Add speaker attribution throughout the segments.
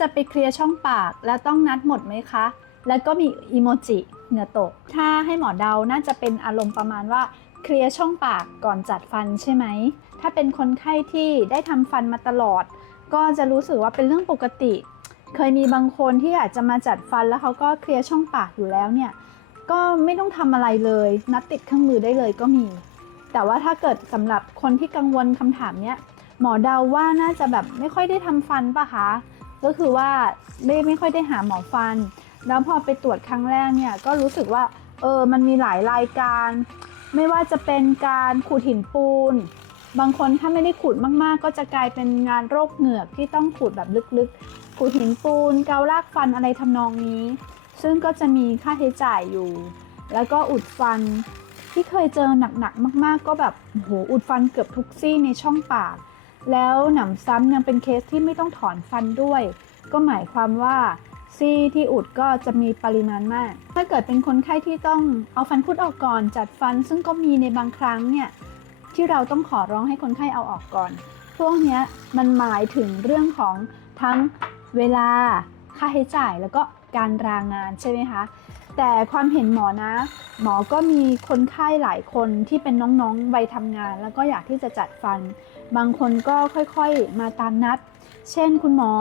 Speaker 1: จะไปเคลียร์ช่องปากแล้วต้องนัดหมดไหมคะ แล้วก็มีอีโมจิเหงื่อตก ถ้าให้หมอเดาน่าจะเป็นอารมณ์ประมาณว่าเคลียร์ช่องปากก่อนจัดฟันใช่ไหม ถ้าเป็นคนไข้ที่ได้ทำฟันมาตลอด ก็จะรู้สึกว่าเป็นเรื่องปกติ เคยมีบางคนที่อากจะมาจัดฟันแล้วเขาก็เคลียร์ช่องปากอยู่แล้วเนี่ย ก็ไม่ต้องทำอะไรเลย นัดติดเครื่องมือได้เลยก็มี แต่ว่าถ้าเกิดสำหรับคนที่กังวลคำถามเนี้ยหมอเดาว่าน่าจะแบบไม่ค่อยได้ทำฟันปะคะ ก็คือว่าไม่ไม่ค่อยได้หาหมอฟัน แล้วพอไปตรวจครั้งแรกเนี่ยก็รู้สึกว่าเออมันมีหลายรายการ ไม่ว่าจะเป็นการขูดหินปูน บางคนถ้าไม่ได้ขูดมากๆ ก็จะกลายเป็นงานโรคเหงือกที่ต้องขูดแบบลึกๆ ขูดหินปูน เกาลากฟันอะไรทำนองนี้ ซึ่งก็จะมีค่าใช้จ่ายอยู่ แล้วก็อุดฟันที่เคยเจอหนักๆ มากๆ ก็แบบโหอุดฟันเกือบทุกซี่ในช่องปาก แล้วหนำซ้ำยังเป็นเคสที่ไม่ต้องถอนฟันด้วย ก็หมายความว่าซี่ที่อุดก็จะมีปริมาณมาก ถ้าเกิดเป็นคนไข้ที่ต้องเอาฟันคุดออกก่อนจัดฟัน ซึ่งก็มีในบางครั้งเนี่ยที่เราต้องขอร้องให้คนไข้เอาออกก่อน พวกนี้มันหมายถึงเรื่องของทั้งเวลาค่าใช้จ่ายแล้วก็การรางานใช่ไหมคะ แต่ความเห็นหมอนะ หมอก็มีคนไข้หลายคนที่เป็นน้องๆวัยทำงาน แล้วก็อยากที่จะจัดฟัน บางคนก็ค่อยๆมาตามนัด เช่นคุณหมอ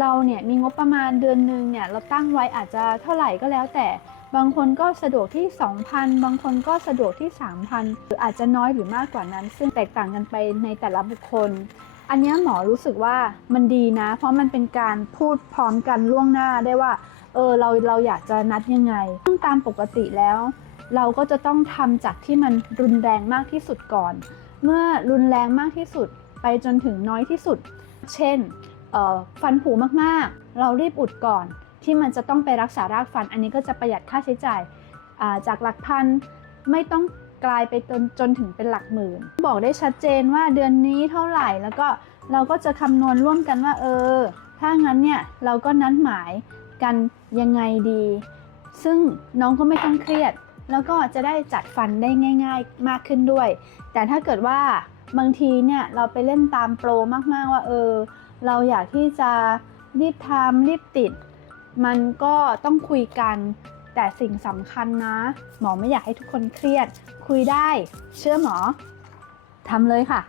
Speaker 1: เราเนี่ยมีงบประมาณเดือนหนึ่งเนี่ยเราตั้งไว้อาจจะเท่าไหร่ก็แล้วแต่บางคนก็สะดวกที่ 2,000 บางคนก็สะดวกที่ 3,000 หรืออาจจะน้อยหรือมากกว่านั้น ซึ่งแตกต่างกันไปในแต่ละบุคคล อันนี้หมอรู้สึกว่ามันดีนะ เพราะมันเป็นการพูดพร้อมกันล่วงหน้าได้ว่า เออเราเราอยากจะนัดยังไงซึ่งตามปกติแล้ว เราก็จะต้องทำจากที่มันรุนแรงมากที่สุดก่อน เมื่อรุนแรงมากที่สุดไปจนถึงน้อยที่สุด เช่นออฟันผุมากๆ เรารีบอุดก่อน ที่มันจะต้องไปรักษารากฟัน อันนี้ก็จะประหยัดค่าใช้จ่ายาจากหลักพันไม่ต้อง กลายไปจนจนถึงเป็นหลักหมื่น บอกได้ชัดเจนว่าเดือนนี้เท่าไหร่แล้วก็เราก็จะคำนวณร่วมกันว่า เออ ถ้างั้นเนี่ยเราก็นัดหมายกันยังไงดี ซึ่งน้องก็ไม่ต้องเครียด แล้วก็จะได้จัดฟันได้ง่าย ๆ มากขึ้นด้วย แต่ถ้าเกิดว่าบางทีเนี่ยเราไปเล่นตามโปรมากๆว่าเออ เราอยากที่จะรีบทำรีบติด มันก็ต้องคุยกัน แต่สิ่งสำคัญนะ หมอไม่อยากให้ทุกคนเครียด คุยได้ เชื่อหมอทำเลยค่ะ